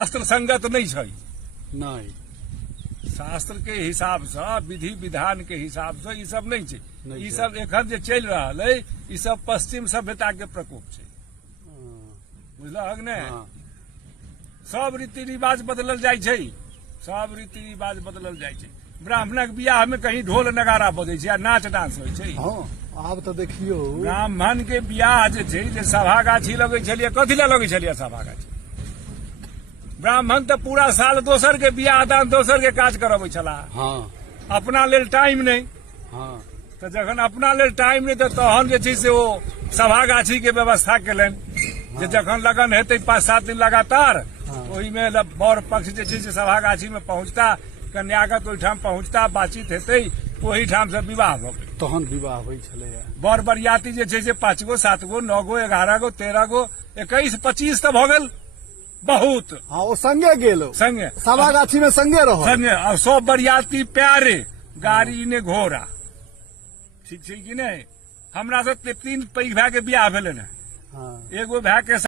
शास्त्र संगत नहीं छै। नहीं शास्त्र के हिसाब से विधि विधान के हिसाब से ई सब नहीं छै। नहीं ई छै। सब एखन जे चल रहा है ई सब पश्चिम सभ्यता के प्रकोप छै। बुझलहक ने? हाँ। सब रीति रिवाज बदलल जाइ छै। सब रीति रिवाज बदलल जाइ छै। ब्राह्मणक बियाह में कहीं ढोल नगारा बजै छै आ नाच डांस होइ छै। हाँ आब तो देखियो ब्राह्मण के बियाह जे छै जे सभा गाछी लगे छलियै, कथी लए लगे छलियै सभा गाछी? ब्राह्मण तो पूरा साल दोसर के बियाह दान दोसर के काज करबै छलाह। हाँ अपना लेल टाइम नहीं। हाँ तो जखन अपना लेल टाइम नहीं तो तहन जे छै से ओ सभा गाछी के व्यवस्था केलनि जे जखन लगन हेतै 5-7 दिन लगातार हाँ। ओहि में बर पक्ष जे छै से सभा गाछी में पहुंचता, कन्यागत ओहिठाम पहुंचता, बातचीत हेतै, ओही ठाम से विवाह भऽ गेल। तहन विवाह होइ छलैया। बर बरियाती जे छै से 5 गो 7 गो 9 गो 11 गो 13 गो 21 25 तो भऽ गेल बहुत हाँ वो संगे गेलो संगे सभा गाछी में संगे रहो संगे और 100 बरियाती प्यारे गाड़ी ने घोड़ा। ठीक छै कि नहीं? हमरा से 3 पैघ भाई के बियाह भेलै ने। हाँ एगो भाई के